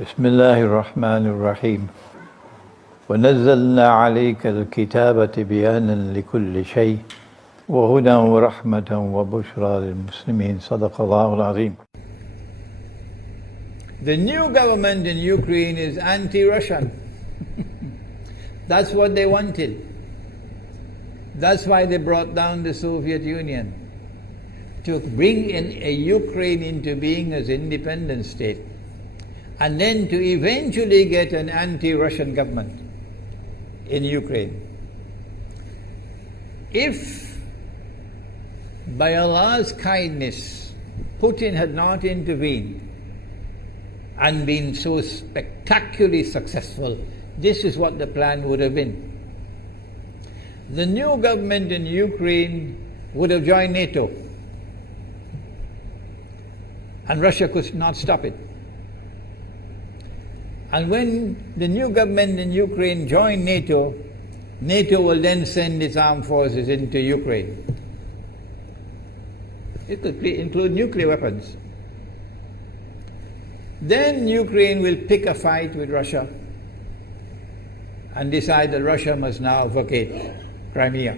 بسم الله الرحمن الرحيم ونزلنا عليك الكتاب تبيانا لكل شيء وهدى ورحمة وبشرى للمسلمين صدق الله العظيم. The new government in Ukraine is anti-Russian. That's what they wanted. That's why they brought down the Soviet Union, to bring in a Ukraine into being as independent state, and then to eventually get an anti-Russian government in Ukraine. If by Allah's kindness Putin had not intervened and been so spectacularly successful, this is what the plan would have been. The new government in Ukraine would have joined NATO, and Russia could not stop it. And when the new government in Ukraine joined NATO, NATO will then send its armed forces into Ukraine. It could include nuclear weapons. Then Ukraine will pick a fight with Russia and decide that Russia must now vacate Crimea.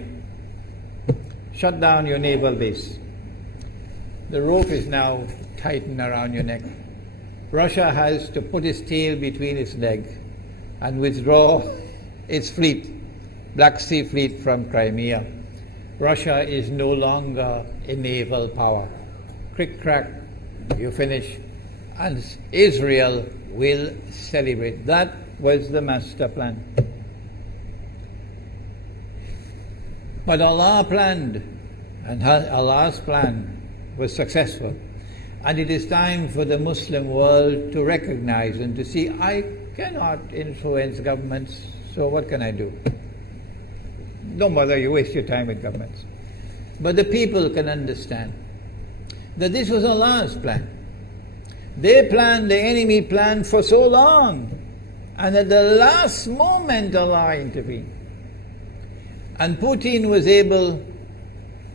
Shut down your naval base. The rope is now tightened around your neck. Russia has to put its tail between its legs and withdraw its fleet, Black Sea Fleet, from Crimea. Russia is no longer a naval power. Crick crack, you finish, and Israel will celebrate. That was the master plan. But Allah planned, and Allah's plan was successful. And it is time for the Muslim world to recognize and to see, I cannot influence governments, so what can I do? Don't bother, you waste your time with governments. But the people can understand that this was Allah's plan. They planned, the enemy planned for so long, and at the last moment Allah intervened. And Putin was able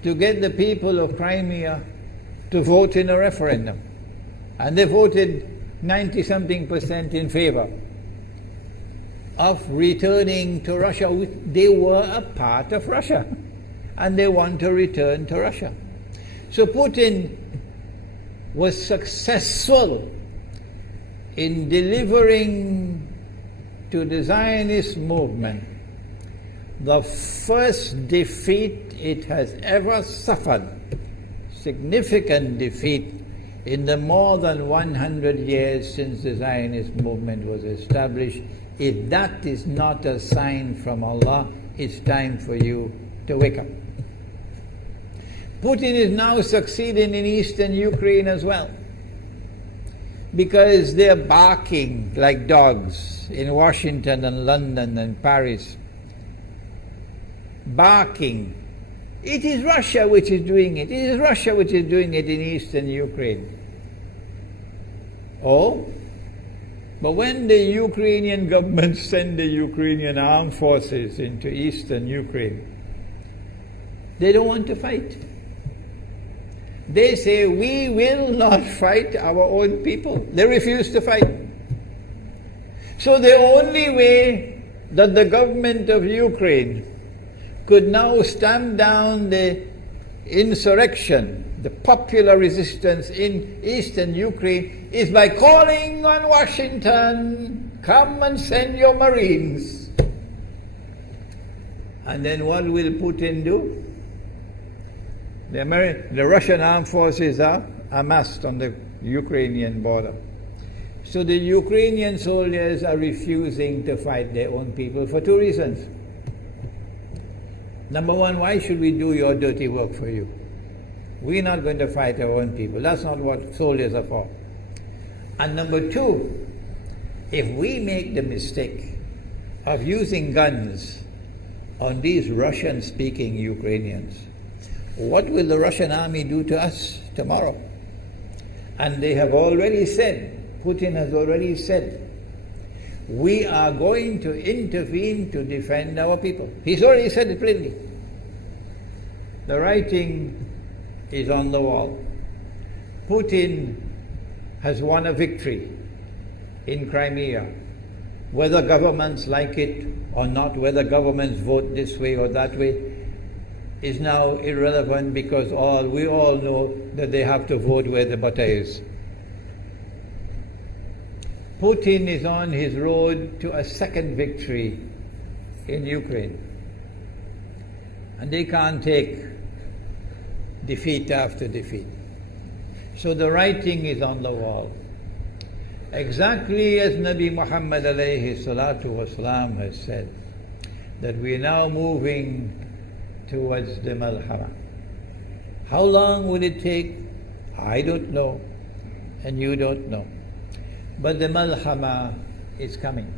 to get the people of Crimea to vote in a referendum. And they voted 90-something% in favor of returning to Russia. They were a part of Russia, and they want to return to Russia. So Putin was successful in delivering to the Zionist movement the first defeat it has ever suffered, significant defeat in the more than 100 years since the Zionist movement was established. If that is not a sign from Allah, it's time for you to wake up. Putin is now succeeding in eastern Ukraine as well, because they're barking like dogs in Washington and London and Paris. Barking. It is Russia which is doing it. It is Russia which is doing it in eastern Ukraine. Oh, but when the Ukrainian government send the Ukrainian armed forces into eastern Ukraine, they don't want to fight. They say, we will not fight our own people. They refuse to fight. So the only way that the government of Ukraine could now stamp down the insurrection, the popular resistance in eastern Ukraine, is by calling on Washington, come and send your Marines. And then what will Putin do? The Russian armed forces are amassed on the Ukrainian border. So the Ukrainian soldiers are refusing to fight their own people for two reasons. Number one, why should we do your dirty work for you? We're not going to fight our own people. That's not what soldiers are for. And number two, if we make the mistake of using guns on these Russian-speaking Ukrainians, what will the Russian army do to us tomorrow? And they have already said, Putin has already said, we are going to intervene to defend our people. He's already said it plainly. The writing is on the wall. Putin has won a victory. in Crimea. Whether governments like it or not, whether governments vote this way or that way, is now irrelevant, because we all know that they have to vote where the butter is. Putin is on his road to a second victory in Ukraine. And they can't take defeat after defeat. So the writing is on the wall. Exactly as Nabi Muhammad alayhi salatu wasalam has said, that we are now moving towards the malhama. How long will it take? I don't know, and you don't know. But the malhama is coming.